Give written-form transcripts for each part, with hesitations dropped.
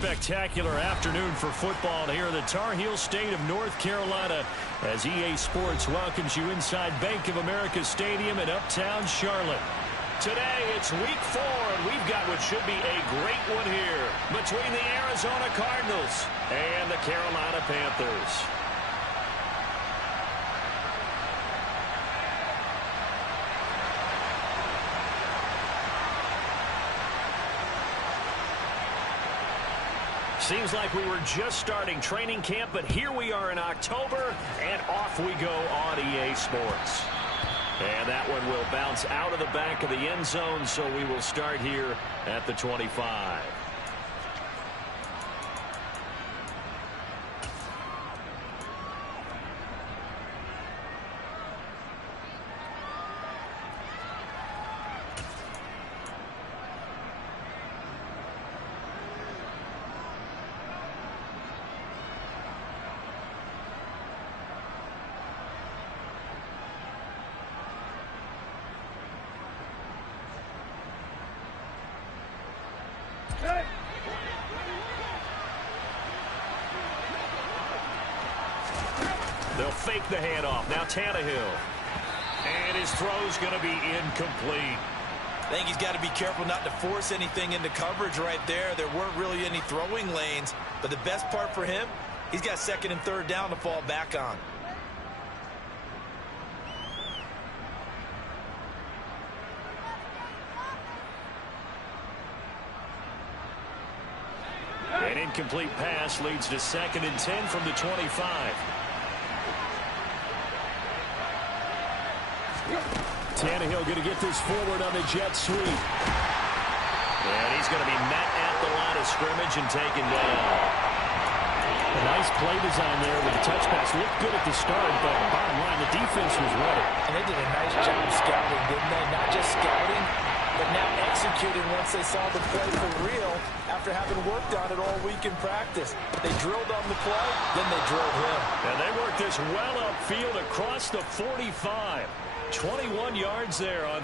spectacular afternoon for football here in the Tar Heel state of North Carolina as EA Sports welcomes you inside Bank of America Stadium in uptown Charlotte. Today, it's week 4, and we've got what should be a great one here between the Arizona Cardinals and the Carolina Panthers. Seems like we were just starting training camp, but here we are in October, and off we go on EA Sports. And that one will bounce out of the back of the end zone, so we will start here at the 25. They'll fake the handoff. Now Tannehill. And his throw's going to be incomplete. I think he's got to be careful not to force anything into coverage right there. There weren't really any throwing lanes. But the best part for him, he's got second and third down to fall back on. An incomplete pass leads to 2nd and 10 from the 25. Tannehill going to get this forward on the jet sweep. And he's going to be met at the line of scrimmage and taken down. A nice play design there with the touch pass. Looked good at the start, but bottom line, the defense was ready. And they did a nice job scouting, didn't they? Not just scouting, but now executing once they saw the play for real after having worked on it all week in practice. They drilled on the play, then they drilled him. And they worked this well upfield across the 45. 21 yards there on...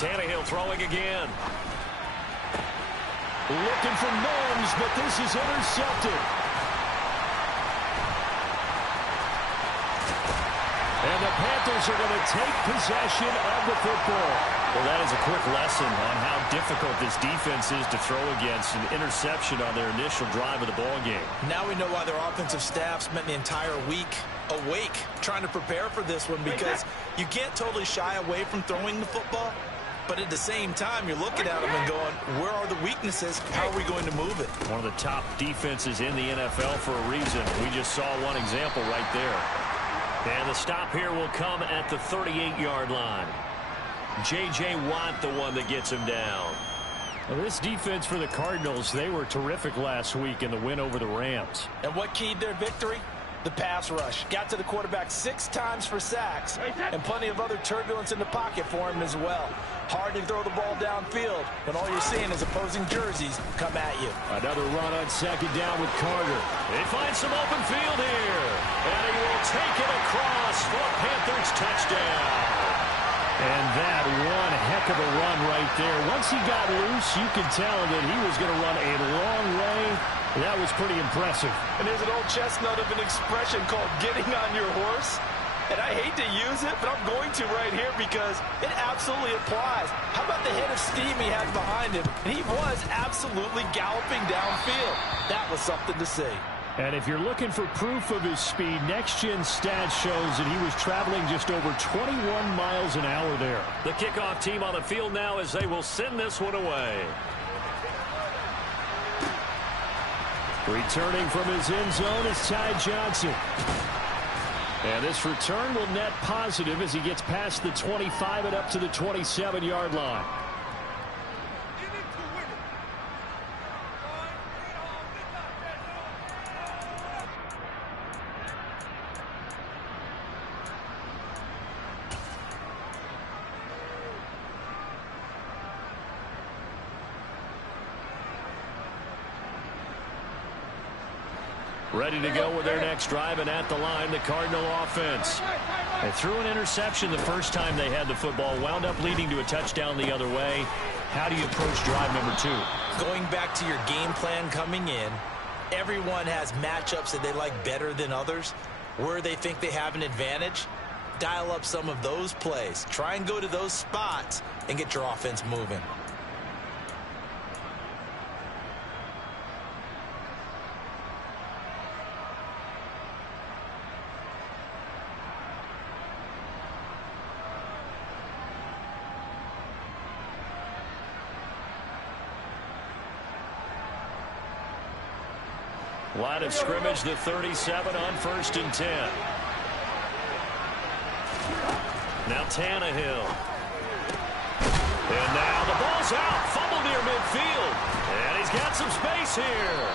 Tannehill throwing again. Looking for Mahomes, but this is intercepted. And the Panthers are going to take possession of the football. Well, that is a quick lesson on how difficult this defense is to throw against. An interception on their initial drive of the ball game. Now we know why their offensive staff spent the entire week awake trying to prepare for this one, because you can't totally shy away from throwing the football. But at the same time, you're looking at them and going, where are the weaknesses? How are we going to move it? One of the top defenses in the NFL for a reason. We just saw one example right there. And the stop here will come at the 38-yard line. J.J. Watt, the one that gets him down. Well, this defense for the Cardinals, they were terrific last week in the win over the Rams. And what keyed their victory? The pass rush. Got to the quarterback 6 times for sacks, and plenty of other turbulence in the pocket for him as well. Hard to throw the ball downfield when all you're seeing is opposing jerseys come at you. Another run on second down with Carter. They find some open field here, and he will take it across for a Panthers touchdown. And that one heck of a run right there. Once he got loose, you could tell that he was going to run a long way. That was pretty impressive. And there's an old chestnut of an expression called getting on your horse. And I hate to use it, but I'm going to right here because it absolutely applies. How about the head of steam he had behind him? And he was absolutely galloping downfield. That was something to see. And if you're looking for proof of his speed, next-gen stats shows that he was traveling just over 21 miles an hour there. The kickoff team on the field now as they will send this one away. Returning from his end zone is Ty Johnson. And this return will net positive as he gets past the 25 and up to the 27-yard line. Ready to go with their next drive, and at the line, the Cardinal offense. They threw an interception the first time they had the football, wound up leading to a touchdown the other way. How do you approach drive number 2? Going back to your game plan coming in, everyone has matchups that they like better than others. Where they think they have an advantage, dial up some of those plays. Try and go to those spots and get your offense moving. Line of scrimmage, the 37 on 1st and 10. Now Tannehill. And now the ball's out. Fumble near midfield. And he's got some space here.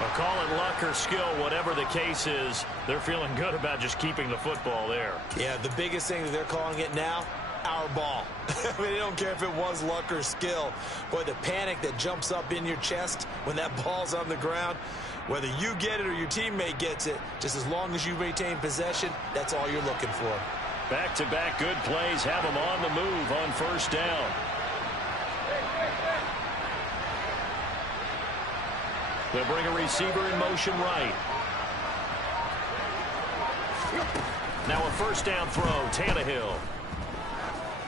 Well, call it luck or skill, whatever the case is, they're feeling good about just keeping the football there. Yeah, the biggest thing that they're calling it now, our ball. I mean, they don't care if it was luck or skill. Boy, the panic that jumps up in your chest when that ball's on the ground, whether you get it or your teammate gets it, just as long as you maintain possession, that's all you're looking for. Back-to-back good plays have them on the move on 1st down. They'll bring a receiver in motion right. Now a 1st down throw, Tannehill.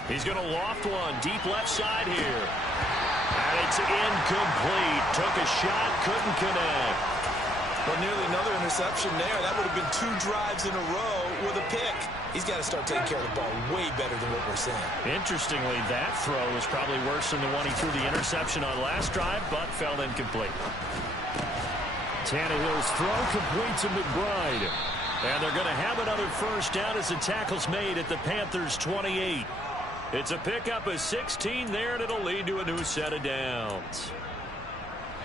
He's going to loft one deep left side here. And it's incomplete. Took a shot, couldn't connect. Well, nearly another interception there. That would have been 2 drives in a row with a pick. He's got to start taking care of the ball way better than what we're seeing. Interestingly, that throw was probably worse than the one he threw the interception on last drive, but fell incomplete. Tannehill's throw complete to McBride. And they're going to have another 1st down as the tackle's made at the Panthers' 28. It's a pickup of 16 there, and it'll lead to a new set of downs.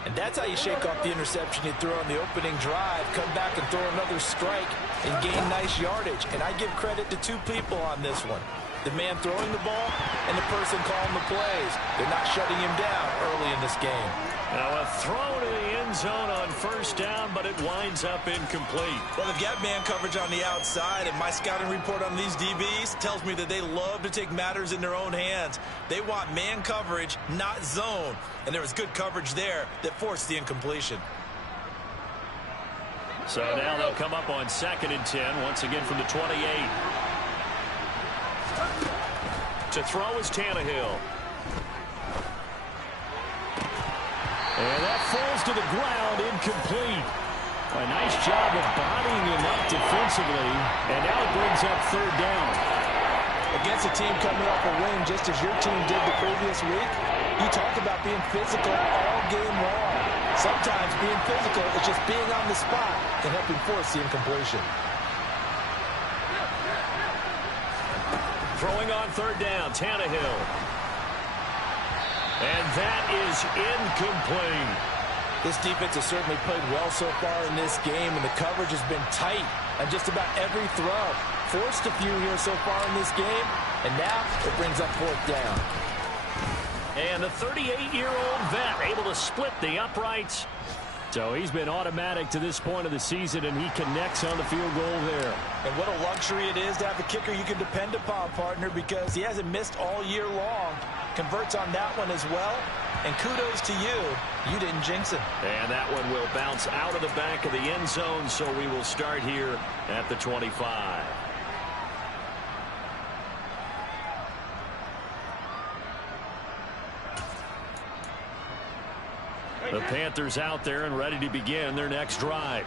And that's how you shake off the interception you threw on the opening drive, come back and throw another strike and gain nice yardage. And I give credit to 2 people on this one. The man throwing the ball and the person calling the plays. They're not shutting him down early in this game. Now a throw to the end zone on 1st down, but it winds up incomplete. Well, they've got man coverage on the outside, and my scouting report on these DBs tells me that they love to take matters in their own hands. They want man coverage, not zone. And there was good coverage there that forced the incompletion. So now they'll come up on 2nd and 10, once again from the 28. To throw is Tannehill. And that falls to the ground, incomplete. A nice job of bodying him up defensively, and now it brings up 3rd down. Against a team coming off a win just as your team did the previous week, you talk about being physical all game long. Sometimes being physical is just being on the spot and helping force the incompletion. Throwing on 3rd down, Tannehill. And that is incomplete. This defense has certainly played well so far in this game, and the coverage has been tight on just about every throw. Forced a few here so far in this game, and now it brings up fourth down. And the 38-year-old vet able to split the uprights. So he's been automatic to this point of the season, and he connects on the field goal there. And what a luxury it is to have a kicker you can depend upon, partner, because he hasn't missed all year long. Converts on that one as well. And kudos to you. You didn't jinx it. And that one will bounce out of the back of the end zone, so we will start here at the 25. The Panthers out there and ready to begin their next drive.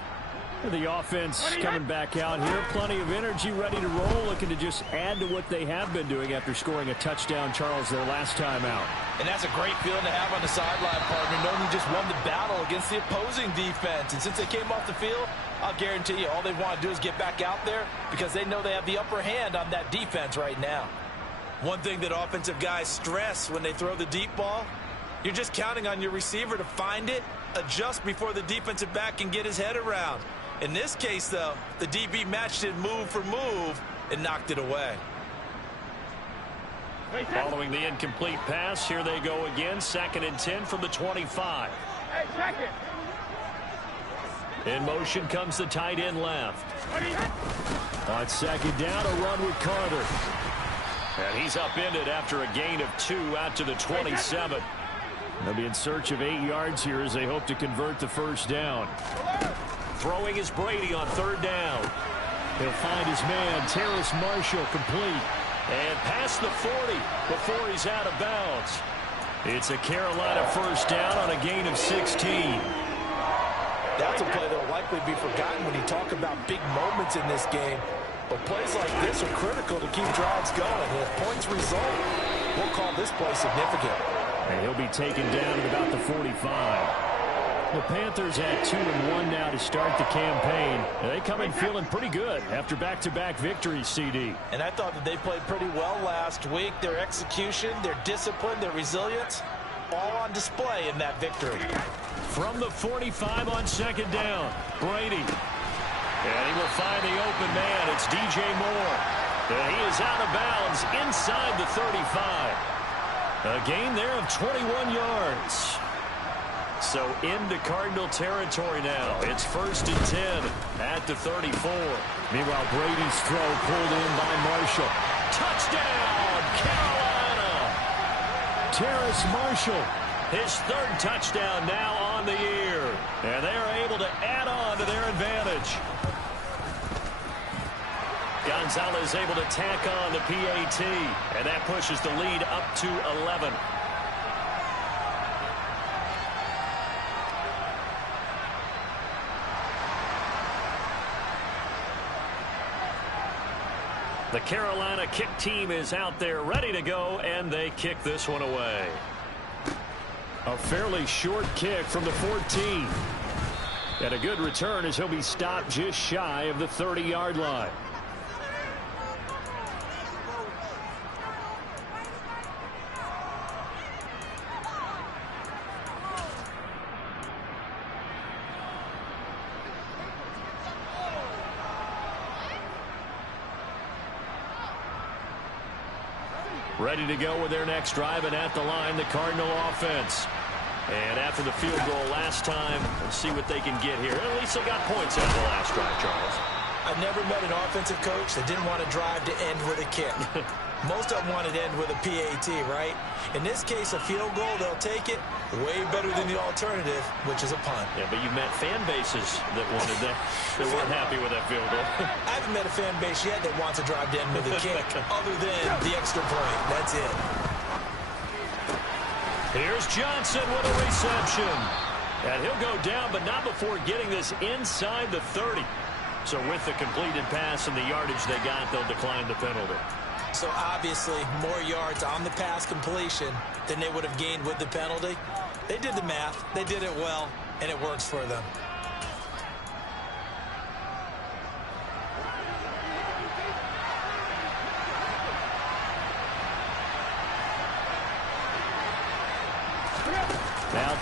The offense coming back out here. Plenty of energy, ready to roll, looking to just add to what they have been doing after scoring a touchdown, Charles, their last time out. And that's a great feeling to have on the sideline, partner, knowing you just won the battle against the opposing defense. And since they came off the field, I'll guarantee you all they want to do is get back out there because they know they have the upper hand on that defense right now. One thing that offensive guys stress when they throw the deep ball, you're just counting on your receiver to find it, adjust before the defensive back can get his head around. In this case, though, the DB matched it move for move and knocked it away. Following the incomplete pass, here they go again. 2nd and 10 from the 25. Hey, check it. In motion comes the tight end left. On 2nd down, a run with Carter. And he's upended after a gain of 2 out to the 27. They'll be in search of 8 yards here as they hope to convert the first down. Throwing is Brady on 3rd down. He'll find his man, Terrace Marshall, complete. And past the 40 before he's out of bounds. It's a Carolina first down on a gain of 16. That's a play that will likely be forgotten when you talk about big moments in this game. But plays like this are critical to keep drives going. And if points result, we'll call this play significant. And he'll be taken down at about the 45. The Panthers at 2-1 now to start the campaign. They come in feeling pretty good after back-to-back victories, CD. And I thought that they played pretty well last week. Their execution, their discipline, their resilience, all on display in that victory. From the 45 on 2nd down, Brady. And he will find the open man. It's DJ Moore. And he is out of bounds inside the 35. A gain there of 21 yards. So into Cardinal territory now. It's 1st and 10 at the 34. Meanwhile, Brady's throw pulled in by Marshall. Touchdown, Carolina! Terrace Marshall, his 3rd touchdown now on the year. And they are able to add on to their advantage. Gonzalez able to tack on the PAT. And that pushes the lead up to 11. The Carolina kick team is out there ready to go, and they kick this one away. A fairly short kick from the 14. And a good return as he'll be stopped just shy of the 30-yard line. Ready to go with their next drive, and at the line, the Cardinal offense. And after the field goal last time, we'll see what they can get here. At least they got points out of the last drive, Charles. I've never met an offensive coach that didn't want to drive to end with a kick. Most of them wanted to end with a PAT, right? In this case, a field goal, they'll take it. Way better than the alternative, which is a punt. Yeah, but you met fan bases that wanted that, that weren't happy with that field goal. I haven't met a fan base yet that wants to drive to end with a kick, other than the extra point. That's it. Here's Johnson with a reception. And he'll go down, but not before getting this inside the 30. So with the completed pass and the yardage they got, they'll decline the penalty. So obviously more yards on the pass completion than they would have gained with the penalty. They did the math. They did it well, and it works for them.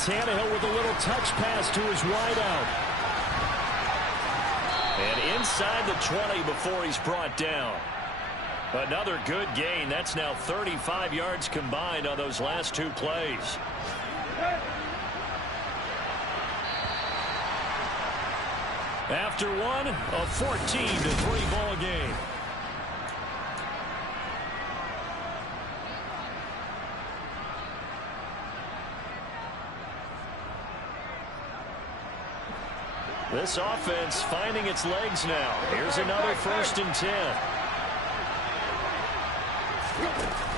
Tannehill with a little touch pass to his wideout. And inside the 20 before he's brought down. Another good gain. That's now 35 yards combined on those last two plays. After one, a 14-3 ball game. This offense finding its legs now. Here's another 1st and 10.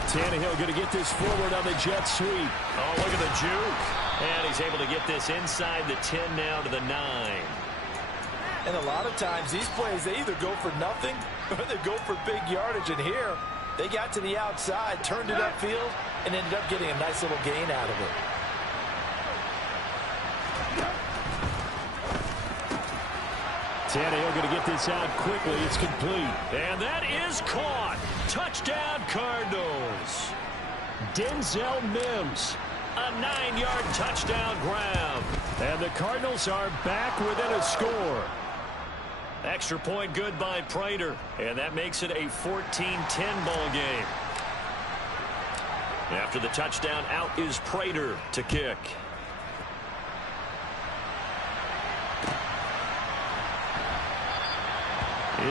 Tannehill going to get this forward on the jet sweep. Oh, look at the juke. And he's able to get this inside the 10 now to the 9. And a lot of times these plays, they either go for nothing or they go for big yardage. And here, they got to the outside, turned it upfield, and ended up getting a nice little gain out of it. Tannehill going to get this out quickly. It's complete. And that is caught. Touchdown, Cardinals. Denzel Mims. A 9-yard touchdown grab. And the Cardinals are back within a score. Extra point good by Prater. And that makes it a 14-10 ball game. After the touchdown, out is Prater to kick.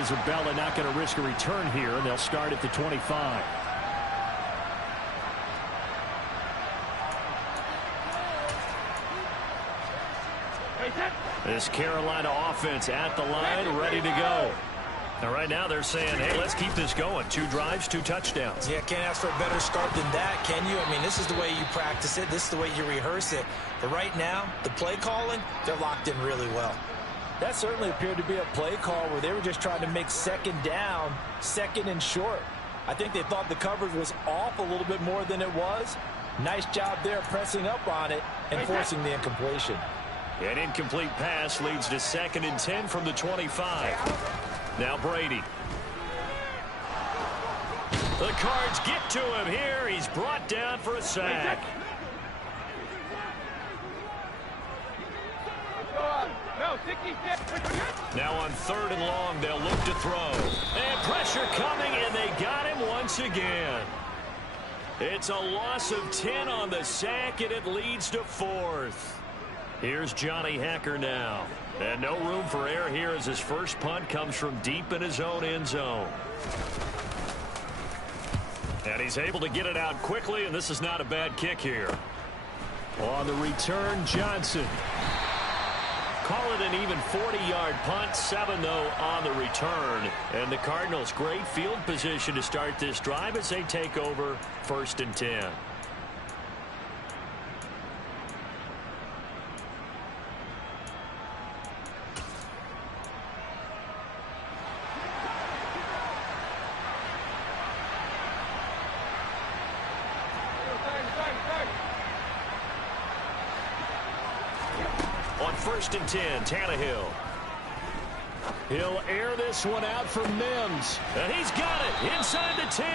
Isabella not going to risk a return here, and they'll start at the 25. This Carolina offense at the line, ready to go. And right now they're saying, hey, let's keep this going. 2 drives, 2 touchdowns. Yeah, can't ask for a better start than that, can you? I mean, this is the way you practice it. This is the way you rehearse it. But right now, the play calling, they're locked in really well. That certainly appeared to be a play call where they were just trying to make 2nd down, 2nd and short. I think they thought the coverage was off a little bit more than it was. Nice job there pressing up on it and forcing the incompletion. An incomplete pass leads to 2nd and 10 from the 25. Now Brady. The Cards get to him here. He's brought down for a sack. Now on 3rd and long, they'll look to throw. And pressure coming, and they got him once again. It's a loss of 10 on the sack, and it leads to 4th. Here's Johnny Hacker now. And no room for error here as his first punt comes from deep in his own end zone. And he's able to get it out quickly, and this is not a bad kick here. On the return, Johnson. Call it an even 40-yard punt, 7 though on the return. And the Cardinals, great field position to start this drive as they take over 1st and 10. On 1st and 10, Tannehill. He'll air this one out for Mims. And he's got it inside the 10.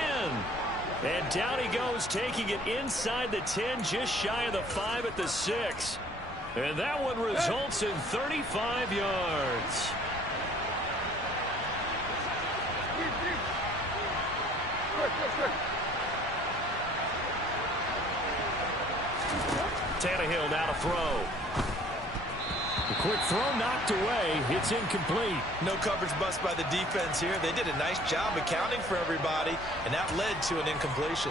And down he goes, taking it inside the 10, just shy of the 5 at the 6. And that one results in 35 yards. Tannehill now to throw. A quick throw knocked away. It's incomplete. No coverage bust by the defense here. They did a nice job accounting for everybody, and that led to an incompletion.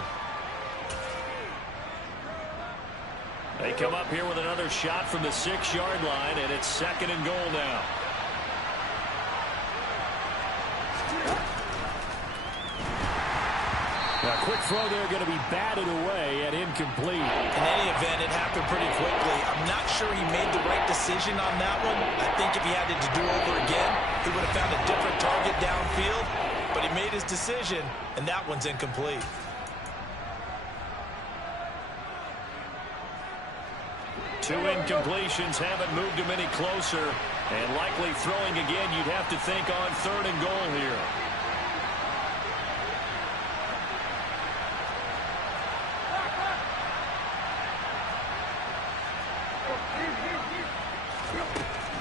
They come up here with another shot from the 6-yard line, and it's 2nd and goal now. A quick throw there going to be batted away and incomplete. In any event, it happened pretty quickly. I'm not sure he made the right decision on that one. I think if he had it to do over again, he would have found a different target downfield. But he made his decision, and that one's incomplete. Two incompletions haven't moved him any closer. And likely throwing again, you'd have to think on 3rd and goal here.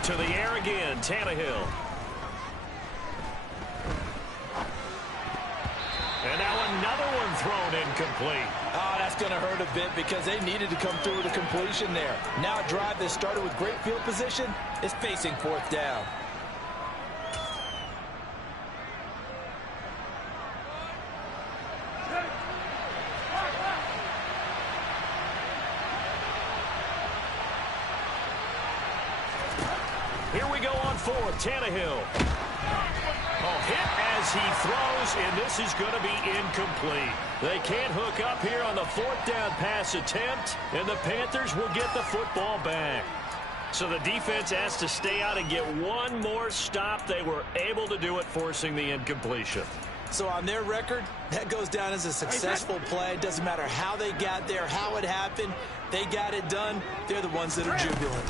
To the air again, Tannehill. And now another one thrown incomplete. Oh, that's going to hurt a bit because they needed to come through with a completion there. Now a drive that started with great field position is facing fourth down. Here we go on fourth. Tannehill. Oh, hit as he throws, and this is going to be incomplete. They can't hook up here on the fourth down pass attempt, and the Panthers will get the football back. So the defense has to stay out and get one more stop. They were able to do it, forcing the incompletion. So on their record, that goes down as a successful play. It doesn't matter how they got there, how it happened. They got it done. They're the ones that are jubilant.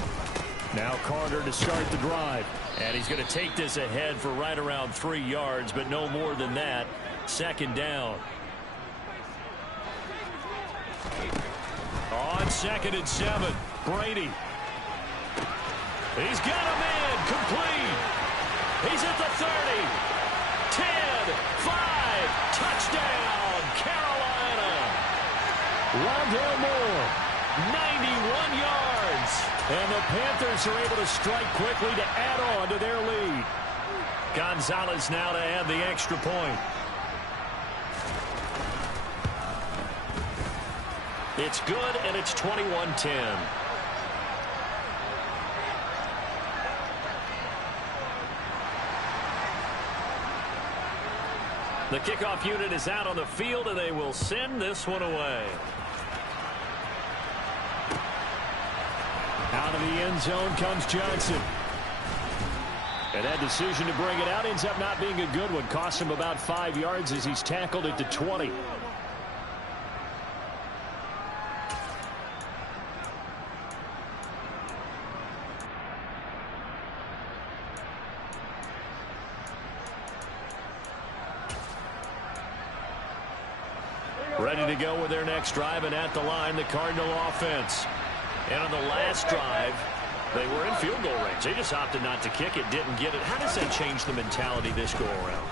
Now Carter to start the drive. And he's going to take this ahead for right around 3 yards, but no more than that. Second down. On 2nd and 7, Brady. He's got a man complete. He's at the 30. 10, 5, touchdown, Carolina. Rondale Moore, 91 yards. And the Panthers are able to strike quickly to add on to their lead. Gonzalez now to add the extra point. It's good, and it's 21-10. The kickoff unit is out on the field, and they will send this one away. Out of the end zone comes Johnson. And that decision to bring it out ends up not being a good one. Costs him about 5 yards as he's tackled at the 20. Ready to go with their next drive, and at the line, the Cardinal offense. And on the last drive, they were in field goal range. They just opted not to kick it, didn't get it. How does that change the mentality this go-around?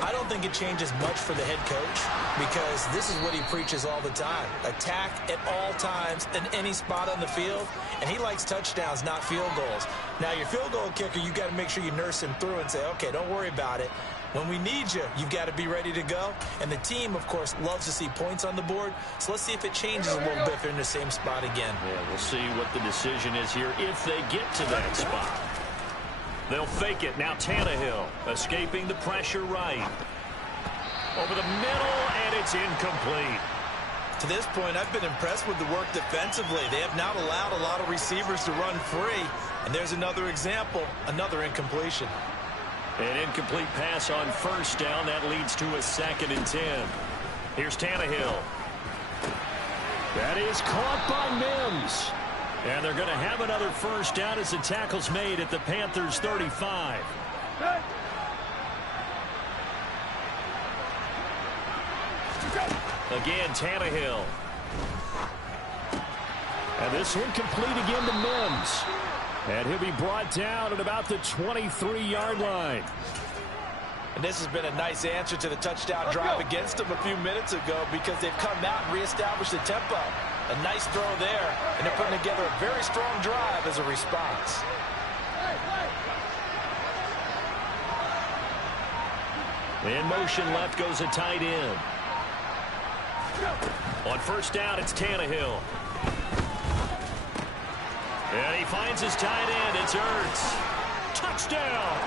I don't think it changes much for the head coach because this is what he preaches all the time. Attack at all times in any spot on the field, and he likes touchdowns, not field goals. Now, your field goal kicker, you got to make sure you nurse him through and say, okay, don't worry about it. When we need you, you've got to be ready to go. And the team, of course, loves to see points on the board. So let's see if it changes a little bit if they're in the same spot again. Yeah, we'll see what the decision is here if they get to that spot. They'll fake it. Now Tannehill escaping the pressure right. Over the middle, and it's incomplete. To this point, I've been impressed with the work defensively. They have not allowed a lot of receivers to run free. And there's another example, another incompletion. An incomplete pass on first down. That leads to a 2nd and 10. Here's Tannehill. That is caught by Mims. And they're going to have another first down as the tackle's made at the Panthers' 35. Again, Tannehill. And this one complete again to Mims. And he'll be brought down at about the 23-yard line. And this has been a nice answer to the touchdown drive against them a few minutes ago because they've come out and reestablished the tempo. A nice throw there, and they're putting together a very strong drive as a response. In motion left goes a tight end. On first down, it's Tannehill. And he finds his tight end. It's Ertz. Touchdown!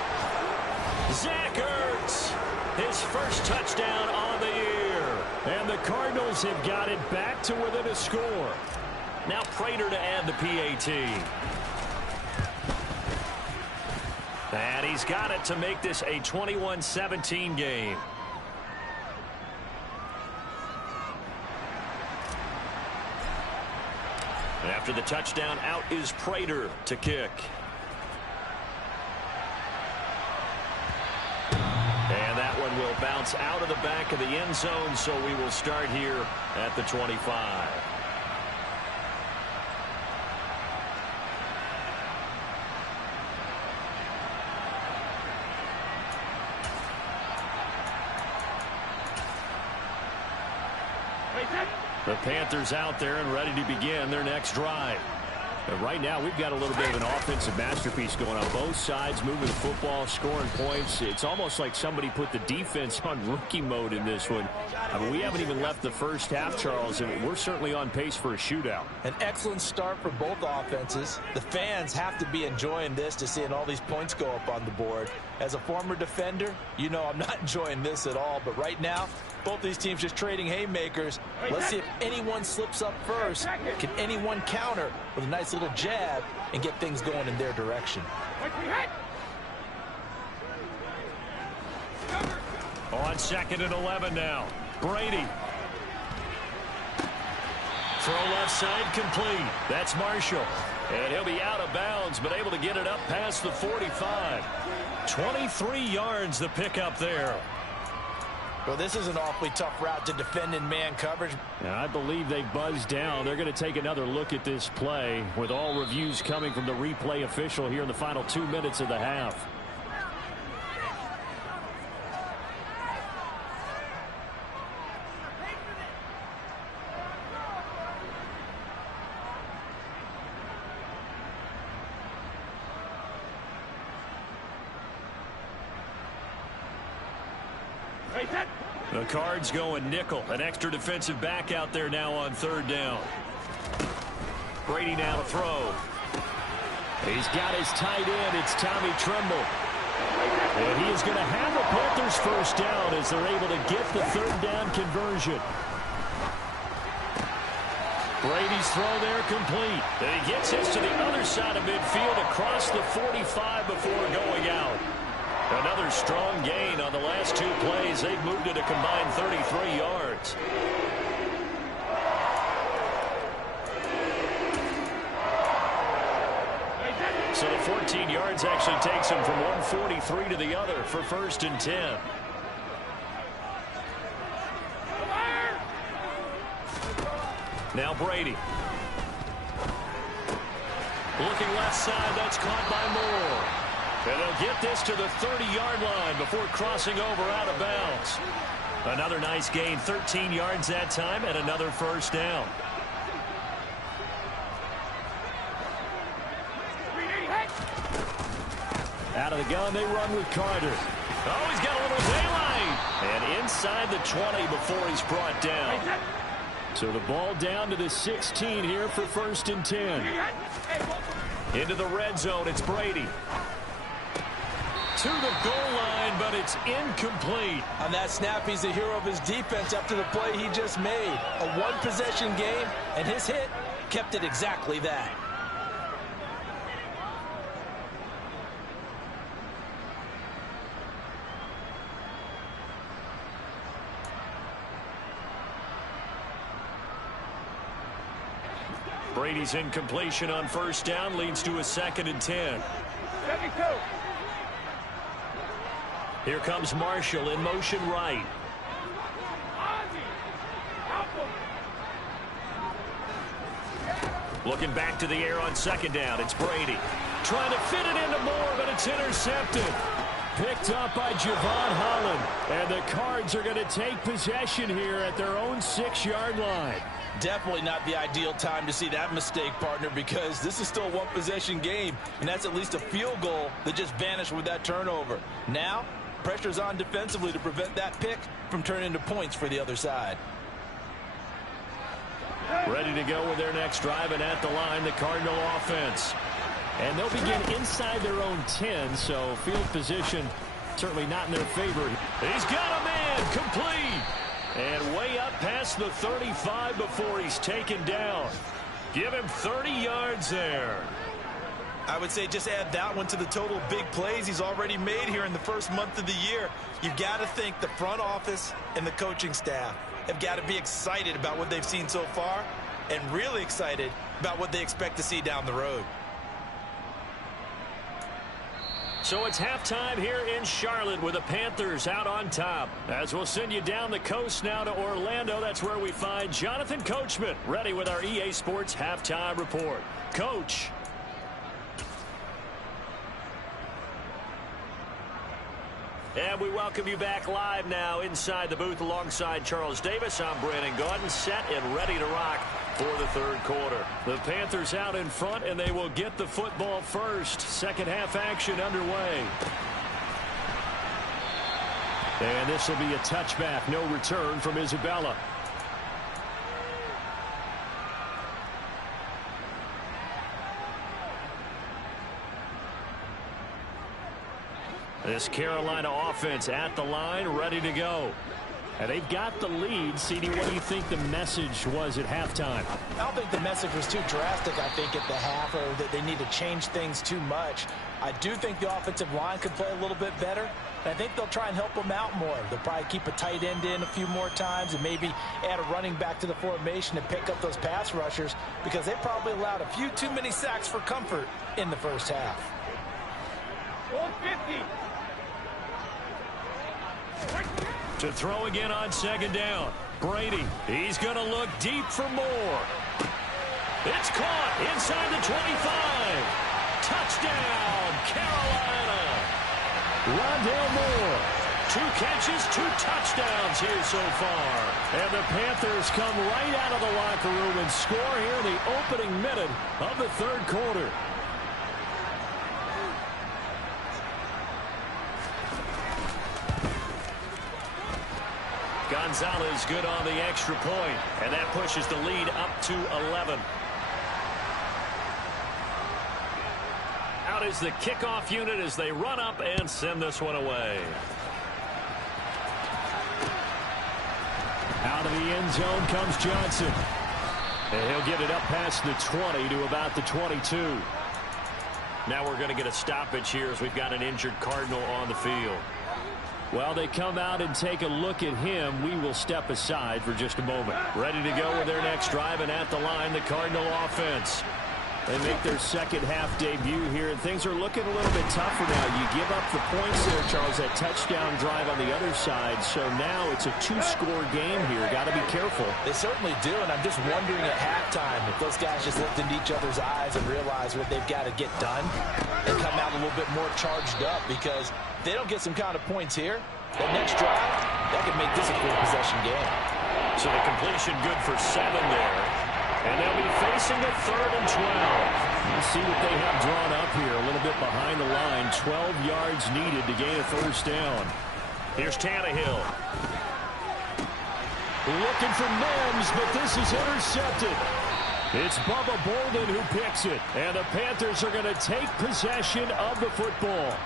Zach Ertz. His first touchdown on the year. And the Cardinals have got it back to within a score. Now Prater to add the PAT. And he's got it to make this a 21-17 game. After the touchdown, out is Prater to kick. And that one will bounce out of the back of the end zone, so we will start here at the 25. The Panthers out there and ready to begin their next drive. And right now, we've got a little bit of an offensive masterpiece going on. Both sides moving the football, scoring points. It's almost like somebody put the defense on rookie mode in this one. I mean, we haven't even left the first half, Charles, and we're certainly on pace for a shootout. An excellent start for both offenses. The fans have to be enjoying this to seeing all these points go up on the board. As a former defender, you know I'm not enjoying this at all. But right now, both these teams just trading haymakers. Let's see if anyone slips up first. Can anyone counter with a nice little jab and get things going in their direction? On 2nd and 11 now. Brady. Throw left side complete. That's Marshall. And he'll be out of bounds, but able to get it up past the 45. 23 yards the pickup there. Well, this is an awfully tough route to defend in man coverage. And I believe they buzzed down. They're going to take another look at this play with all reviews coming from the replay official here in the final 2 minutes of the half. The Cards going nickel. An extra defensive back out there now on 3rd down. Brady now to throw. He's got his tight end. It's Tommy Tremble. And he is going to have the Panthers first down as they're able to get the 3rd down conversion. Brady's throw there complete. And he gets this to the other side of midfield across the 45 before going out. Another strong gain on the last 2 plays. They've moved it a combined 33 yards. So the 14 yards actually takes him from 143 to the other for 1st and 10. Now Brady. Looking left side, that's caught by Moore. And they'll get this to the 30-yard line before crossing over out of bounds. Another nice gain, 13 yards that time, and another first down. Out of the gun, they run with Carter. Oh, he's got a little daylight. And inside the 20 before he's brought down. So the ball down to the 16 here for 1st and 10. Into the red zone, it's Brady. To the goal line, but it's incomplete. On that snap, he's the hero of his defense after the play he just made. A one-possession game, and his hit kept it exactly that. Brady's incompletion on 1st down leads to a 2nd and 10. Here comes Marshall in motion right. Looking back to the air on 2nd down. It's Brady. Trying to fit it into Moore, but it's intercepted. Picked up by Javon Holland. And the Cards are going to take possession here at their own 6-yard line. Definitely not the ideal time to see that mistake, partner, because this is still a one-possession game, and that's at least a field goal that just vanished with that turnover. Now, pressure's on defensively to prevent that pick from turning into points for the other side. Ready to go with their next drive, and at the line, the Cardinal offense. And they'll begin inside their own 10, so field position certainly not in their favor. He's got a man, complete. And way up past the 35 before he's taken down. Give him 30 yards there. I would say just add that one to the total big plays he's already made here in the first month of the year. You've got to think the front office and the coaching staff have got to be excited about what they've seen so far and really excited about what they expect to see down the road. So it's halftime here in Charlotte with the Panthers out on top. As we'll send you down the coast now to Orlando, that's where we find Jonathan Coachman ready with our EA Sports Halftime Report. Coach. And we welcome you back live now inside the booth alongside Charles Davis. I'm Brandon Gaudin, set and ready to rock for the third quarter. The Panthers out in front, and they will get the football first. Second half action underway. And this will be a touchback, no return from Isabella. This Carolina offense at the line, ready to go. And they've got the lead. CD, what do you think the message was at halftime? I don't think the message was too drastic, I think, at the half, or that they need to change things too much. I do think the offensive line could play a little bit better. And I think they'll try and help them out more. They'll probably keep a tight end in a few more times and maybe add a running back to the formation and pick up those pass rushers, because they probably allowed a few too many sacks for comfort in the first half. 150. To throw again on second down. Brady, he's going to look deep for more. It's caught inside the 25. Touchdown, Carolina. Rondale Moore. 2 catches, 2 touchdowns here so far. And the Panthers come right out of the locker room and score here in the opening minute of the third quarter. Gonzalez good on the extra point, and that pushes the lead up to 11. Out is the kickoff unit as they run up and send this one away. Out of the end zone comes Johnson. And he'll get it up past the 20 to about the 22. Now we're going to get a stoppage here as we've got an injured Cardinal on the field. Well, they come out and take a look at him. We will step aside for just a moment. Ready to go with their next drive, and at the line, the Cardinal offense. They make their second half debut here, and things are looking a little bit tougher now. You give up the points there, Charles, that touchdown drive on the other side. So now it's a 2-score game here. Got to be careful. They certainly do, and I'm just wondering at halftime if those guys just looked into each other's eyes and realized what they've got to get done and come out a little bit more charged up, because if they don't get some kind of points here, that next drive, that could make this a 4-possession game. So the completion good for 7 there. And they'll be facing a 3rd and 12. We'll see what they have drawn up here. A little bit behind the line. 12 yards needed to gain a first down. Here's Tannehill. Looking for Mims, but this is intercepted. It's Bubba Bolden who picks it. And the Panthers are going to take possession of the football.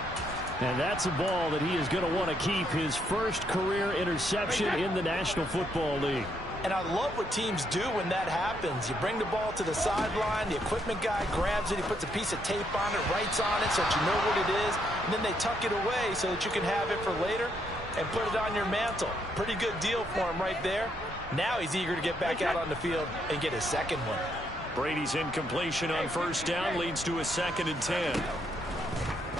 And that's a ball that he is going to want to keep, his first career interception in the National Football League. And I love what teams do when that happens. You bring the ball to the sideline, the equipment guy grabs it, he puts a piece of tape on it, writes on it so that you know what it is, and then they tuck it away so that you can have it for later and put it on your mantle. Pretty good deal for him right there. Now he's eager to get back out on the field and get his second one. Brady's incompletion on first down leads to a 2nd and 10.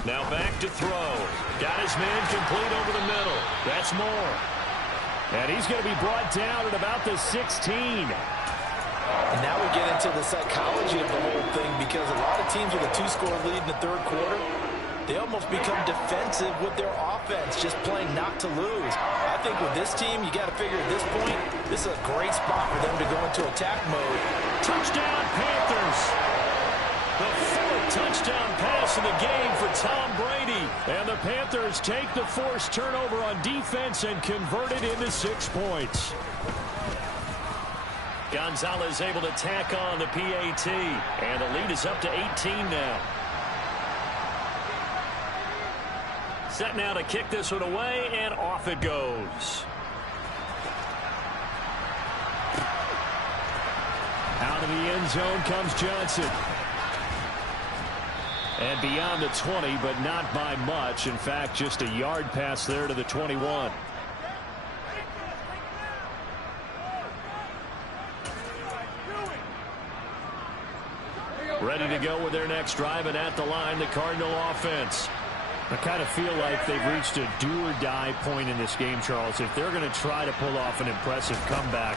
Now back to throw. Got his man complete over the middle. That's Moore. And he's going to be brought down at about the 16. And now we get into the psychology of the whole thing, because a lot of teams with a 2-score lead in the third quarter, they almost become defensive with their offense, just playing not to lose. I think with this team, you got to figure at this point, this is a great spot for them to go into attack mode. Touchdown, Panthers! The 4th touchdown pass in the game for Tom Brady. And the Panthers take the forced turnover on defense and convert it into 6 points. Gonzalez able to tack on the PAT. And the lead is up to 18 now. Set now to kick this one away, and off it goes. Out of the end zone comes Johnson. And beyond the 20, but not by much. In fact, just a yard pass there to the 21. Ready to go with their next drive, and at the line, the Cardinal offense. I kind of feel like they've reached a do-or-die point in this game, Charles. If they're going to try to pull off an impressive comeback,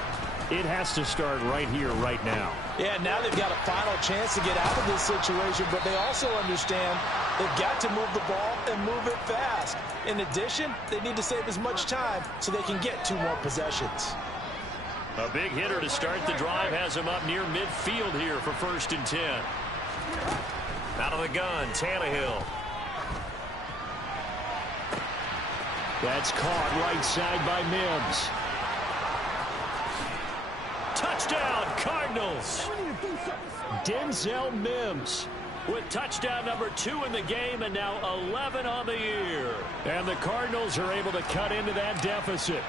it has to start right here, right now. Yeah, now they've got a final chance to get out of this situation, but they also understand They've got to move the ball and move it fast. In addition, they need to save as much time so they can get 2 more possessions. A big hitter to start the drive has him up near midfield here for 1st and 10. Out of the gun, Tannehill. That's caught right side by Mims. Touchdown, Cardinals. Denzel Mims with touchdown number 2 in the game and now 11 on the year. And the Cardinals are able to cut into that deficit.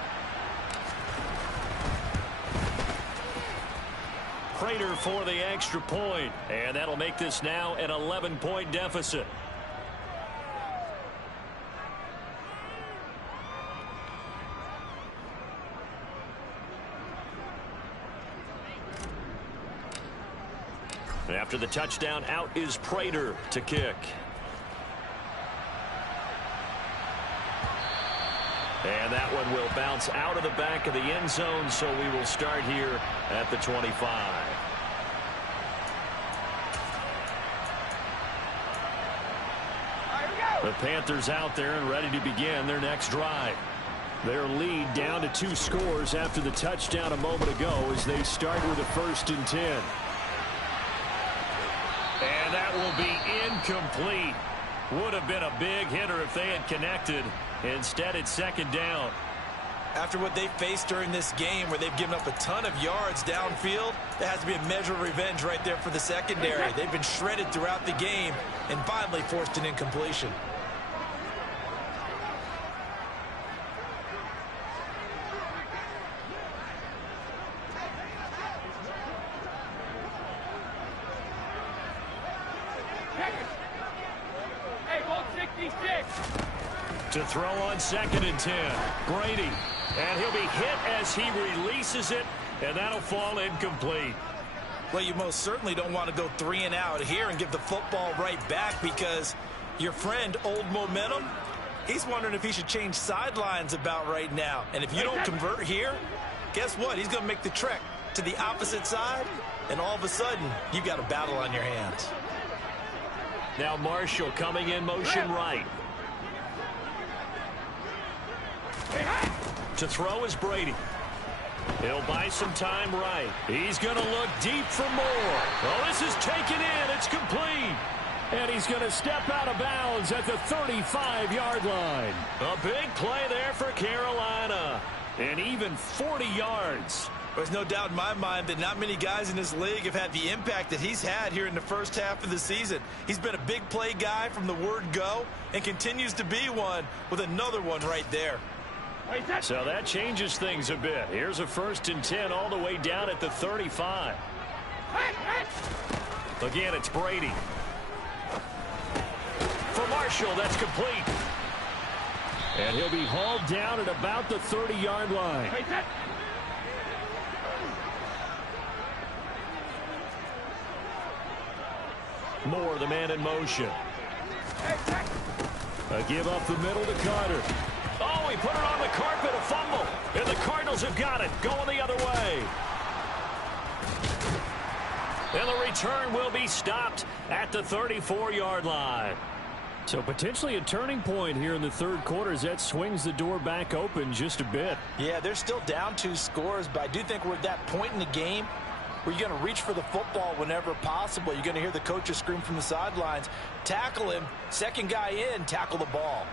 Prater for the extra point, and that'll make this now an 11-point deficit. After the touchdown, out is Prater to kick. And that one will bounce out of the back of the end zone, so we will start here at the 25. The Panthers out there and ready to begin their next drive. Their lead down to 2 scores after the touchdown a moment ago as they start with a 1st and 10. And that will be incomplete. Would have been a big hitter if they had connected. Instead, it's 2nd down. After what they faced during this game where they've given up a ton of yards downfield, there has to be a measure of revenge right there for the secondary. They've been shredded throughout the game and finally forced an incompletion. To throw on 2nd and 10. Brady. And he'll be hit as he releases it, and that'll fall incomplete. Well, you most certainly don't want to go 3 and out here and give the football right back because your friend, Old Momentum, he's wondering if he should change sidelines about right now. And if you don't convert here, guess what? He's going to make the trek to the opposite side, and all of a sudden, you've got a battle on your hands. Now Marshall coming in motion right. To throw is Brady. He'll buy some time right. He's going to look deep for more. Oh, this is taken in. It's complete. And he's going to step out of bounds at the 35-yard line. A big play there for Carolina. And even 40 yards. There's no doubt in my mind that not many guys in this league have had the impact that he's had here in the first half of the season. He's been a big play guy from the word go and continues to be one with another one right there. So that changes things a bit. Here's a 1st and 10 all the way down at the 35. Again, it's Brady. For Marshall, that's complete. And he'll be hauled down at about the 30-yard line. Moore, the man in motion. A give up the middle to Carter. Oh, he put it on the carpet, a fumble. And the Cardinals have got it, going the other way. And the return will be stopped at the 34-yard line. So potentially a turning point here in the 3rd quarter as that swings the door back open just a bit. Yeah, they're still down 2 scores, but I do think we're at that point in the game where you're going to reach for the football whenever possible. You're going to hear the coaches scream from the sidelines, tackle him, 2nd guy in, tackle the ball.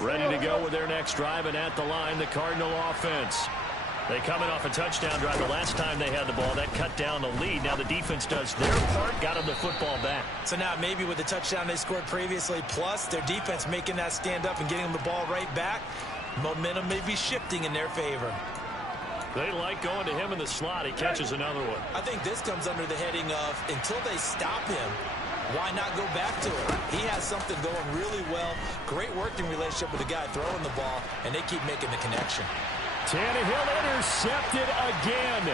Ready to go with their next drive, and at the line, the Cardinal offense. They come in off a touchdown drive the last time they had the ball. That cut down the lead. Now the defense does their part, got them the football back. So now maybe with the touchdown they scored previously, plus their defense making that stand up and getting them the ball right back, momentum may be shifting in their favor. They like going to him in the slot. He catches another one. I think this comes under the heading of until they stop him, why not go back to it? He has something going really well. Great working relationship with the guy throwing the ball, and they keep making the connection. Tannehill intercepted again.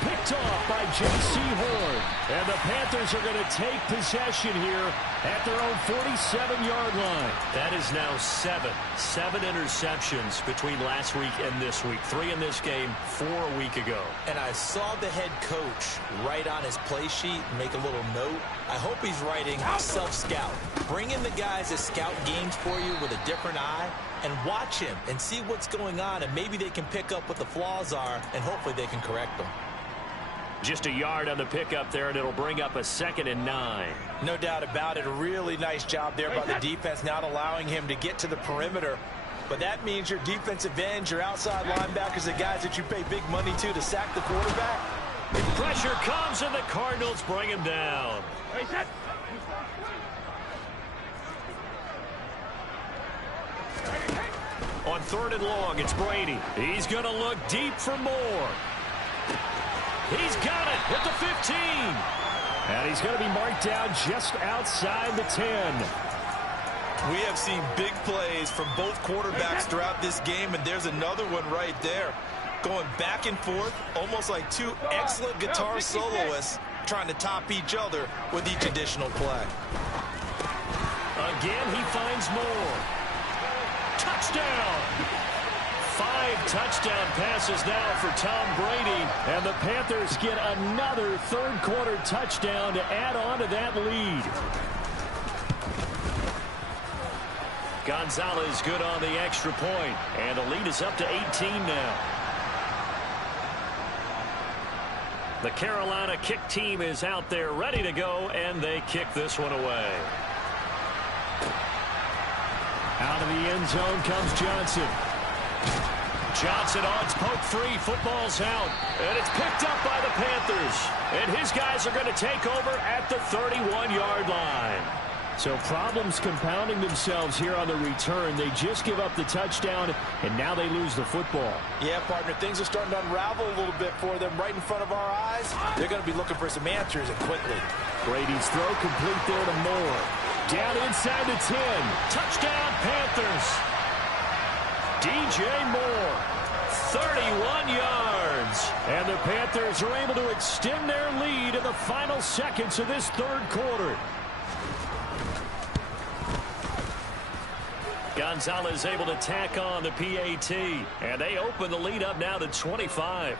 Picked off by J.C. Horn. And the Panthers are going to take possession here at their own 47-yard line. That is now seven interceptions between last week and this week. 3 in this game, 4 a week ago. And I saw the head coach write on his play sheet, make a little note. I hope he's writing self-scout. Bring in the guys that scout games for you with a different eye and watch him and see what's going on, and maybe they can pick up what the flaws are, and hopefully they can correct them. Just a yard on the pickup there, and it'll bring up a 2nd and 9. No doubt about it. A really nice job there by the defense, not allowing him to get to the perimeter. But that means your defensive ends, your outside linebackers, the guys that you pay big money to sack the quarterback. Pressure comes, and the Cardinals bring him down. On 3rd and long, it's Brady. He's going to look deep for more. He's got it at the 15. And he's going to be marked down just outside the 10. We have seen big plays from both quarterbacks throughout this game, and there's another one right there. Going back and forth, almost like 2 excellent guitar soloists trying to top each other with each additional play. Again, he finds more. Touchdown! 5 touchdown passes now for Tom Brady, and the Panthers get another 3rd quarter touchdown to add on to that lead. Gonzalez good on the extra point, and the lead is up to 18 now. The Carolina kick team is out there ready to go, and they kick this one away. Out of the end zone comes Johnson. Johnson odds poke free. Football's out. And it's picked up by the Panthers. And his guys are going to take over at the 31-yard line. So problems compounding themselves here on the return. They just give up the touchdown, and now they lose the football. Yeah, partner, things are starting to unravel a little bit for them right in front of our eyes. They're going to be looking for some answers, and quickly. Brady's throw complete there to Moore. Down inside the 10. Touchdown, Panthers. DJ Moore, 31 yards. And the Panthers are able to extend their lead in the final seconds of this 3rd quarter. Gonzalez able to tack on the PAT, and they open the lead up now to 25.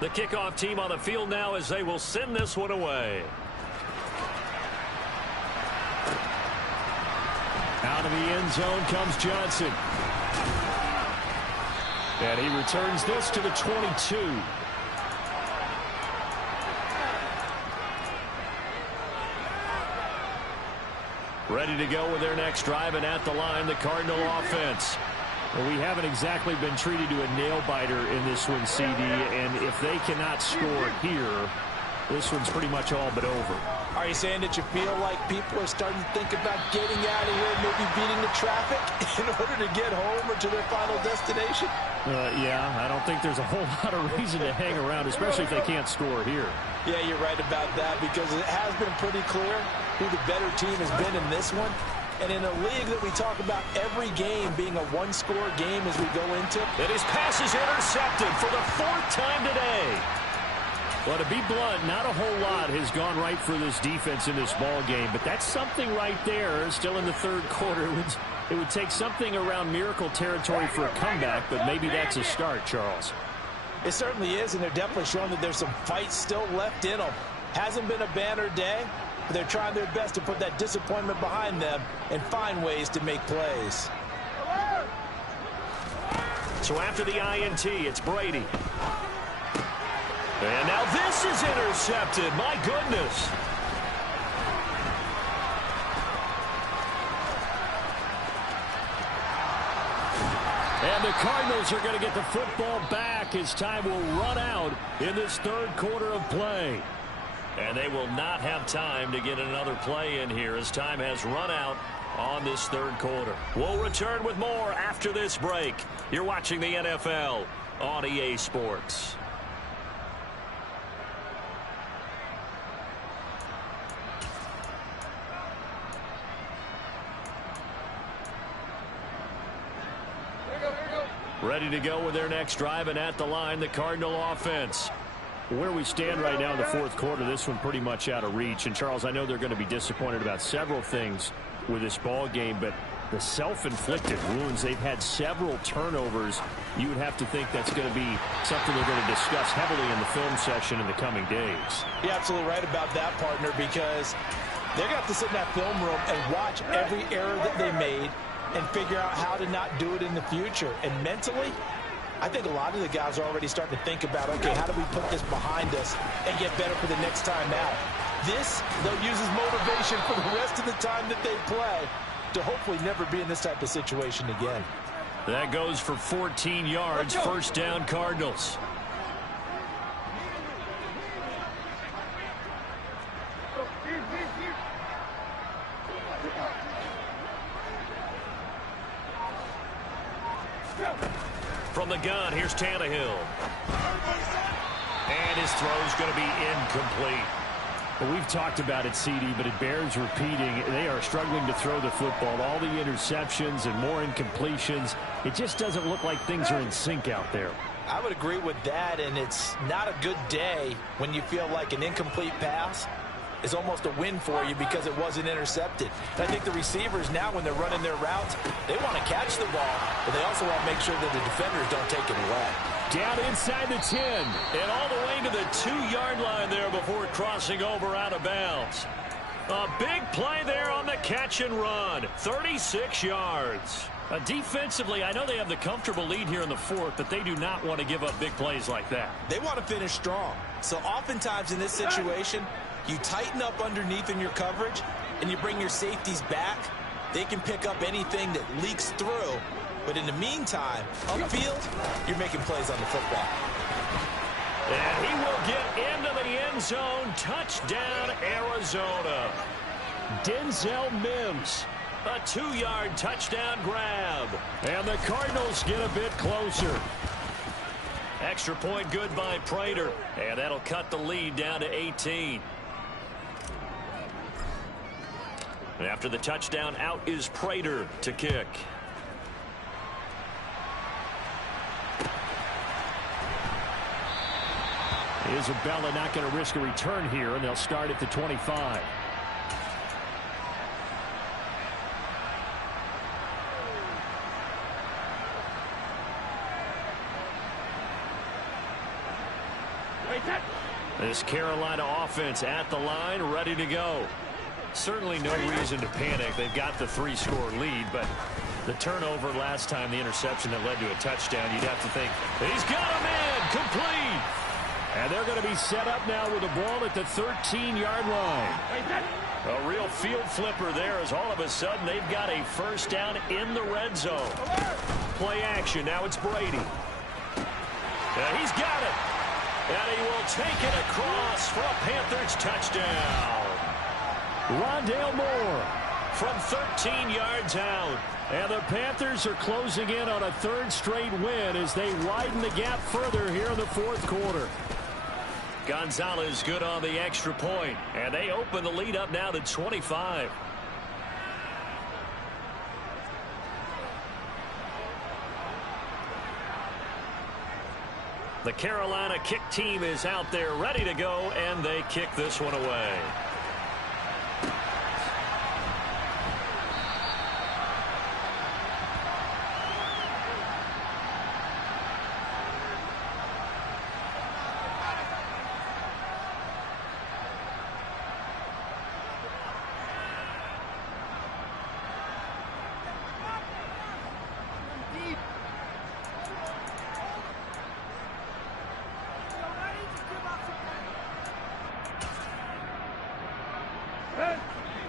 The kickoff team on the field now as they will send this one away. Out of the end zone comes Johnson. And he returns this to the 22. Ready to go with their next drive, and at the line, the Cardinal offense. Well, we haven't exactly been treated to a nail-biter in this one, CD, and if they cannot score here, this one's pretty much all but over. Are you saying that you feel like people are starting to think about getting out of here, maybe beating the traffic in order to get home or to their final destination? Yeah, I don't think there's a whole lot of reason to hang around, especially if they can't score here. Yeah, you're right about that, because it has been pretty clear who the better team has been in this one. And in a league that we talk about every game being a one-score game as we go into. And his pass is intercepted for the 4th time today. Well, to be blunt, not a whole lot has gone right for this defense in this ball game, but that's something right there. Still in the 3rd quarter. It would take something around miracle territory for a comeback, but maybe that's a start, Charles. It certainly is, and they're definitely showing that there's some fight still left in them. Hasn't been a banner day, but they're trying their best to put that disappointment behind them and find ways to make plays. So after the INT, it's Brady. And now this is intercepted. My goodness. And the Cardinals are going to get the football back as time will run out in this 3rd quarter of play. And they will not have time to get another play in here as time has run out on this 3rd quarter. We'll return with more after this break. You're watching the NFL on EA Sports. Ready to go with their next drive, and at the line, the Cardinal offense. Where we stand right now in the fourth quarter, this one pretty much out of reach. And, Charles, I know they're going to be disappointed about several things with this ball game, but the self-inflicted wounds, they've had several turnovers. You would have to think that's going to be something they're going to discuss heavily in the film section in the coming days. You're absolutely right about that, partner, because they're going to have to sit in that film room and watch every error that they made and figure out how to not do it in the future. And mentally, I think a lot of the guys are already starting to think about, okay, how do we put this behind us and get better for the next time out? This, they'll use as motivation for the rest of the time that they play to hopefully never be in this type of situation again. That goes for 14 yards, first down Cardinals. From the gun, here's Tannehill. And his throw's going to be incomplete. Well, we've talked about it, CD, but it bears repeating. They are struggling to throw the football. All the interceptions and more incompletions. It just doesn't look like things are in sync out there. I would agree with that, and it's not a good day when you feel like an incomplete pass is almost a win for you because it wasn't intercepted. I think the receivers now, when they're running their routes, they want to catch the ball, but they also want to make sure that the defenders don't take it away. Down inside the 10, and all the way to the 2-yard line there before crossing over out of bounds. A big play there on the catch and run, 36 yards. Defensively, I know they have the comfortable lead here in the fourth, but they do not want to give up big plays like that. They want to finish strong. So oftentimes in this situation, you tighten up underneath in your coverage, and you bring your safeties back. They can pick up anything that leaks through. But in the meantime, upfield, you're making plays on the football. And he will get into the end zone. Touchdown, Arizona. Denzel Mims. A 2-yard touchdown grab. And the Cardinals get a bit closer. Extra point good by Prater. And that'll cut the lead down to 18. And after the touchdown, out is Prater to kick. Isabella not going to risk a return here, and they'll start at the 25. This Carolina offense at the line, ready to go. Certainly no reason to panic. They've got the 3-score lead, but the turnover last time, the interception that led to a touchdown, you'd have to think, he's got a man, complete. And they're going to be set up now with the ball at the 13-yard line. A real field flipper there as all of a sudden they've got a first down in the red zone. Play action. Now it's Brady. And he's got it. And he will take it across for a Panthers touchdown. Rondale Moore from 13 yards out. And the Panthers are closing in on a third straight win as they widen the gap further here in the fourth quarter. Gonzalez good on the extra point, and they open the lead up now to 25. The Carolina kick team is out there ready to go, and they kick this one away.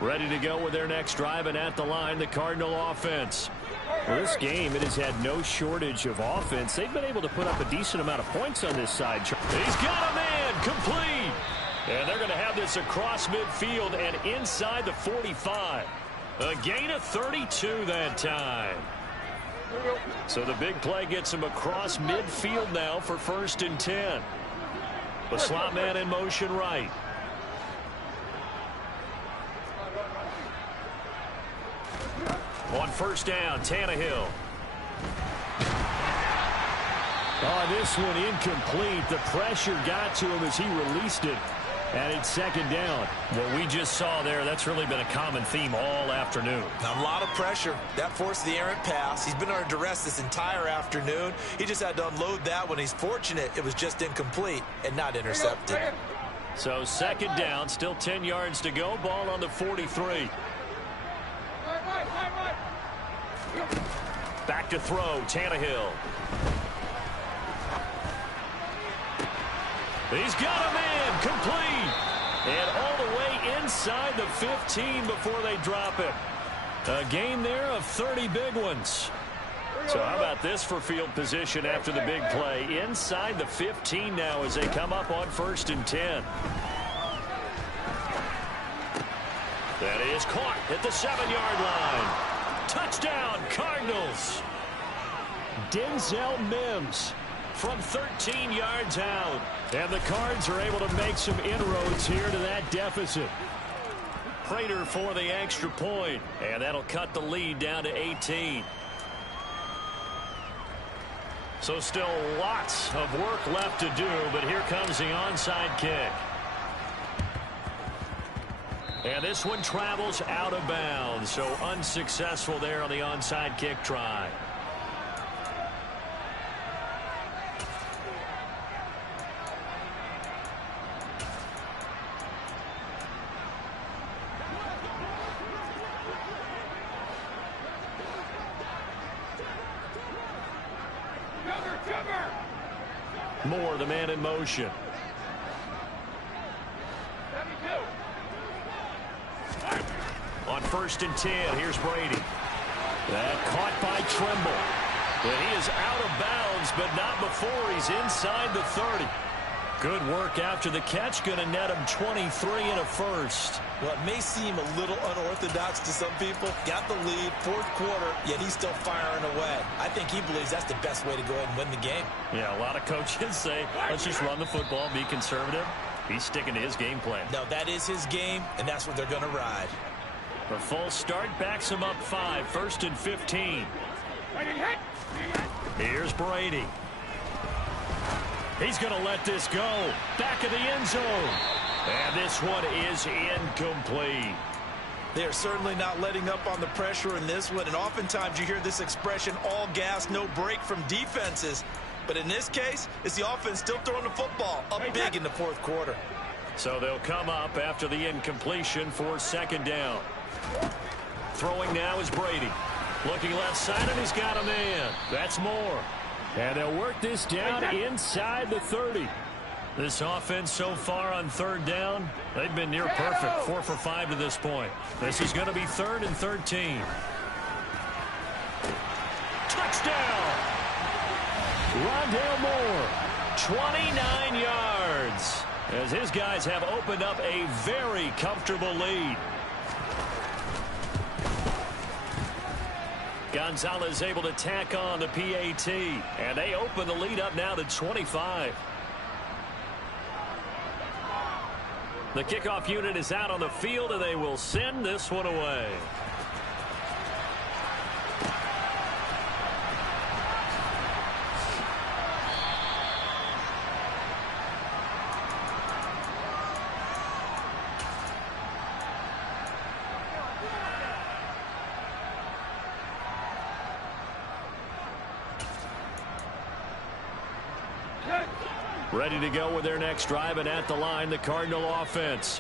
Ready to go with their next drive, and at the line, the Cardinal offense. Well, this game, it has had no shortage of offense. They've been able to put up a decent amount of points on this side. He's got a man, complete. And they're going to have this across midfield and inside the 45. A gain of 32 that time. So the big play gets him across midfield now for 1st and 10. The slot man in motion right. On 1st down, Tannehill. Oh, this one incomplete. The pressure got to him as he released it. And it's second down. What we just saw there, that's really been a common theme all afternoon. A lot of pressure. That forced the errant pass. He's been under duress this entire afternoon. He just had to unload that when he's fortunate it was just incomplete and not intercepted. So second down, still 10 yards to go. Ball on the 43. Back to throw, Tannehill. He's got a man, complete. And all the way inside the 15 before they drop it. A gain there of 30 big ones. So how about this for field position after the big play? Inside the 15 now as they come up on 1st and 10. That is caught at the 7-yard line. Touchdown, Cardinals. Denzel Mims from 13 yards out. And the Cards are able to make some inroads here to that deficit. Prater for the extra point. And that'll cut the lead down to 18. So still lots of work left to do, but here comes the onside kick. And this one travels out of bounds, so unsuccessful there on the onside kick try. Moore, the man in motion. On 1st and 10, here's Brady. That caught by Trimble. But he is out of bounds, but not before he's inside the 30. Good work after the catch. Going to net him 23 and a first. Well, it may seem a little unorthodox to some people. Got the lead, 4th quarter, yet he's still firing away. I think he believes that's the best way to go ahead and win the game. Yeah, a lot of coaches say, let's just run the football, be conservative. He's sticking to his game plan. No, that is his game, and that's what they're going to ride. The full start backs him up 5, 1st and 15. Here's Brady. He's going to let this go. Back of the end zone. And this one is incomplete. They are certainly not letting up on the pressure in this one. And oftentimes you hear this expression, all gas, no break from defenses. But in this case, it's the offense still throwing the football up big in the 4th quarter. So they'll come up after the incompletion for 2nd down. Throwing now is Brady. Looking left side, and he's got a man. That's Moore. And they'll work this down inside the 30. This offense so far on 3rd down, they've been near perfect. 4 for 5 to this point. This is going to be 3rd and 13. Touchdown! Rondale Moore, 29 yards. As his guys have opened up a very comfortable lead. Gonzalez able to tack on the PAT. And they open the lead up now to 25. The kickoff unit is out on the field, and they will send this one away. Ready to go with their next drive, and at the line, the Cardinal offense.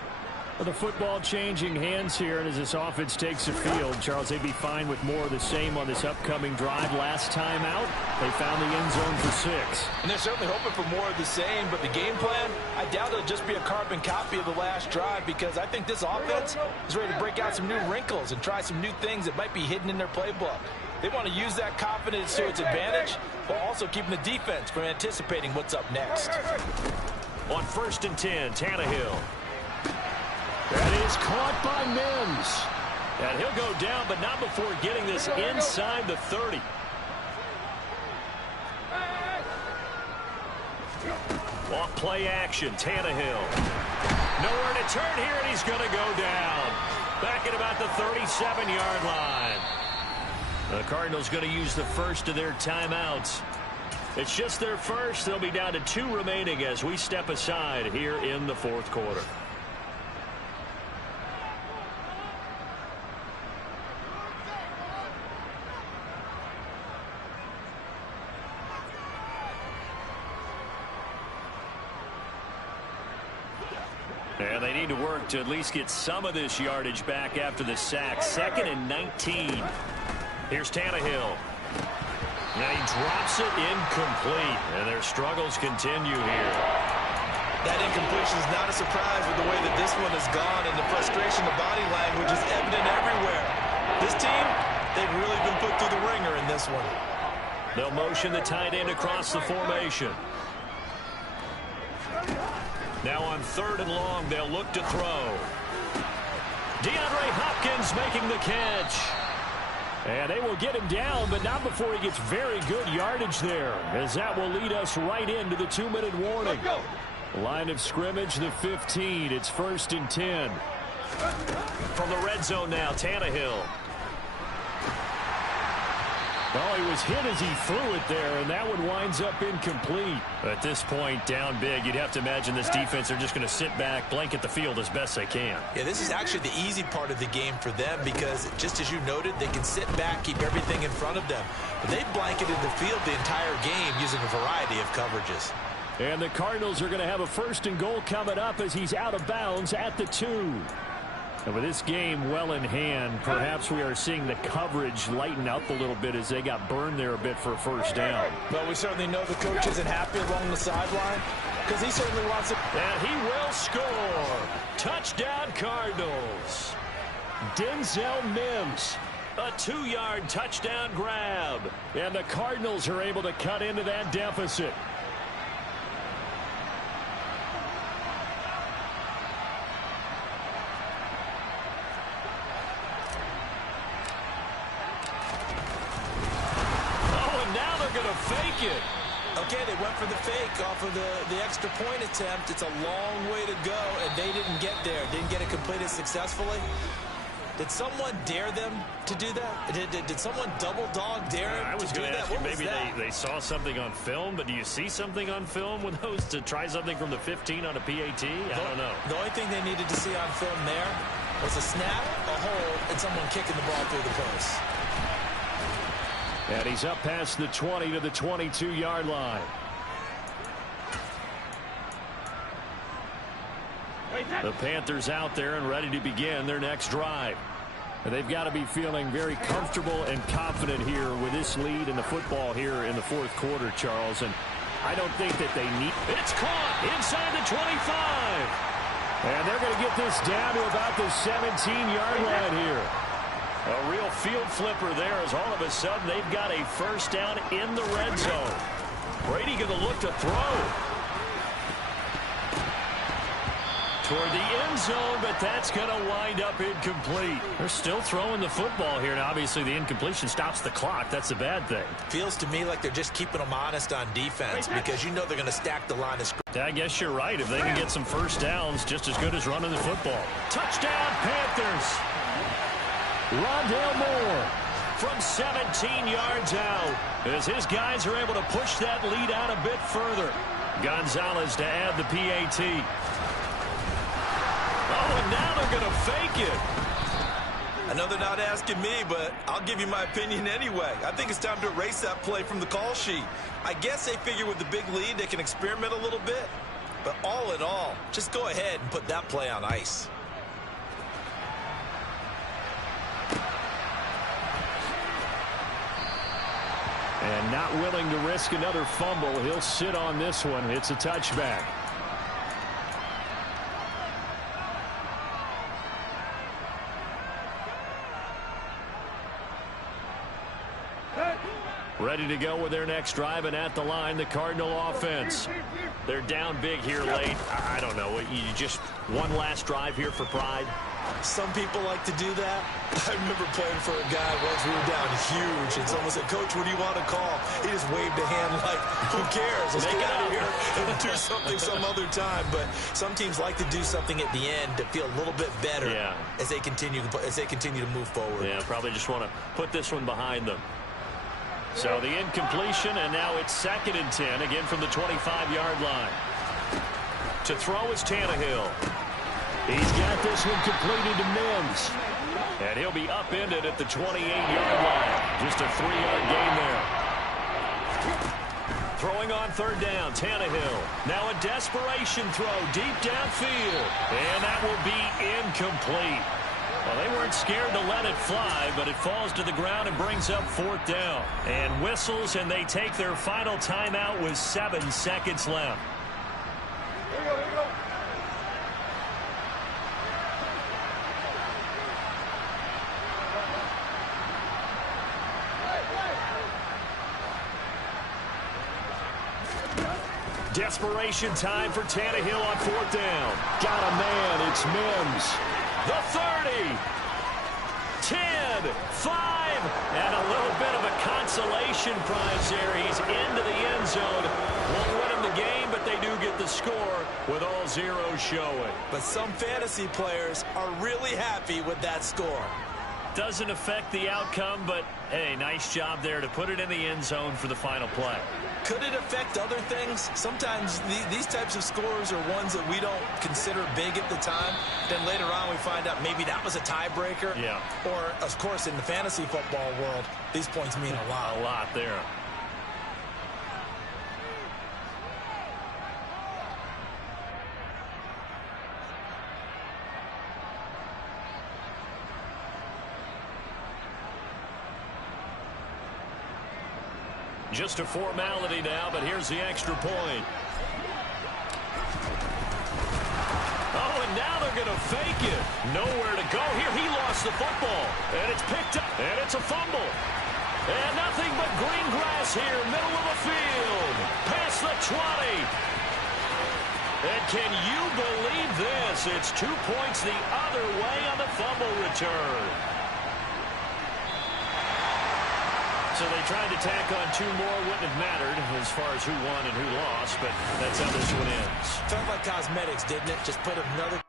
The football changing hands here, and as this offense takes the field, Charles, they'd be fine with more of the same on this upcoming drive. Last time out, they found the end zone for 6. And they're certainly hoping for more of the same, but the game plan, I doubt it'll just be a carbon copy of the last drive, because I think this offense is ready to break out some new wrinkles and try some new things that might be hidden in their playbook. They want to use that confidence to its advantage, while also keeping the defense from anticipating what's up next. On 1st and 10, Tannehill. That is caught by Mims. And he'll go down, but not before getting this inside the 30. Off play action, Tannehill. Nowhere to turn here, and he's going to go down. Back at about the 37-yard line. The Cardinals going to use the first of their timeouts. It's just their first. They'll be down to 2 remaining as we step aside here in the fourth quarter. And they need to work to at least get some of this yardage back after the sack. 2nd and 19. Here's Tannehill. Now he drops it incomplete, and their struggles continue here. That incompletion is not a surprise with the way that this one has gone, and the frustration, the body language is evident everywhere. This team, they've really been put through the ringer in this one. They'll motion the tight end across the formation. Now on 3rd and long, they'll look to throw. DeAndre Hopkins making the catch. And they will get him down, but not before he gets very good yardage there, as that will lead us right into the 2-minute warning. Line of scrimmage, the 15. It's 1st and 10. From the red zone now, Tannehill. Well, he was hit as he threw it there, and that one winds up incomplete. At this point, down big, you'd have to imagine this defense are just going to sit back, blanket the field as best they can. Yeah, this is actually the easy part of the game for them because, just as you noted, they can sit back, keep everything in front of them. But they've blanketed the field the entire game using a variety of coverages. And the Cardinals are going to have a 1st and goal coming up as he's out of bounds at the 2. And with this game well in hand, perhaps we are seeing the coverage lighten up a little bit as they got burned there a bit for a 1st down. Well, we certainly know the coach isn't happy along the sideline because he certainly wants it. And he will score. Touchdown, Cardinals. Denzel Mims. A 2-yard touchdown grab. And the Cardinals are able to cut into that deficit. Fake it. Okay, they went for the fake off of the extra point attempt. It's a long way to go, and they didn't get there. Didn't get it completed successfully. Did someone dare them to do that? Did someone double dog dare them I was to do going to that? ask you, maybe they saw something on film, but do you see something on film with those to try something from the 15 on a PAT? I don't know. The only thing they needed to see on film there was a snap, a hold, and someone kicking the ball through the post. And he's up past the 20 to the 22-yard line. The Panthers out there and ready to begin their next drive. And they've got to be feeling very comfortable and confident here with this lead in the football here in the fourth quarter, Charles. And I don't think that they need... It's caught inside the 25. And they're going to get this down to about the 17-yard line here. A real field flipper there as all of a sudden they've got a 1st down in the red zone. Brady going to look to throw. Toward the end zone, but that's going to wind up incomplete. They're still throwing the football here, and obviously the incompletion stops the clock. That's the bad thing. Feels to me like they're just keeping them honest on defense because you know they're going to stack the line of scrimmage. I guess you're right. If they can get some 1st downs, just as good as running the football. Touchdown, Panthers. Rondale Moore from 17 yards out as his guys are able to push that lead out a bit further. Gonzalez to add the PAT. Oh, and now they're going to fake it. I know they're not asking me, but I'll give you my opinion anyway. I think it's time to erase that play from the call sheet. I guess they figure with the big lead they can experiment a little bit. But all in all, just go ahead and put that play on ice. And not willing to risk another fumble. He'll sit on this one. It's a touchback. Ready to go with their next drive, and at the line, the Cardinal offense. They're down big here late. I don't know. You just one last drive here for pride. Some people like to do that. I remember playing for a guy once we were down huge, and someone said, "Coach, what do you want to call?" He just waved a hand like, "Who cares? Let's get out of here and do something some other time." But some teams like to do something at the end to feel a little bit better as they continue to move forward. Yeah, probably just want to put this one behind them. So the incompletion, and now it's 2nd and 10, again from the 25-yard line. To throw is Tannehill. He's got this one completed to Mims. And he'll be upended at the 28-yard line. Just a 3-yard gain there. Throwing on 3rd down, Tannehill. Now a desperation throw deep downfield. And that will be incomplete. Well, they weren't scared to let it fly, but it falls to the ground and brings up 4th down. And whistles, and they take their final timeout with 7 seconds left. Here we go. Desperation time for Tannehill on 4th down. Got a man. It's Mims. The 30. 10. 5. And a little bit of a consolation prize there. He's into the end zone. Won't win him the game, but they do get the score with all zeros showing. But some fantasy players are really happy with that score. Doesn't affect the outcome, but, hey, nice job there to put it in the end zone for the final play. Could it affect other things? Sometimes these types of scores are ones that we don't consider big at the time. Then later on we find out maybe that was a tiebreaker. Yeah. Or, of course, in the fantasy football world, these points mean a lot. A lot there. Just a formality now, but here's the extra point. Oh, and now they're going to fake it. Nowhere to go. Here he lost the football. And it's picked up. And it's a fumble. And nothing but green grass here, middle of the field. Past the 20. And can you believe this? It's 2 points the other way on the fumble return. So they tried to tack on 2 more. Wouldn't have mattered as far as who won and who lost, but that's how this one ends. Felt like cosmetics, didn't it? Just put another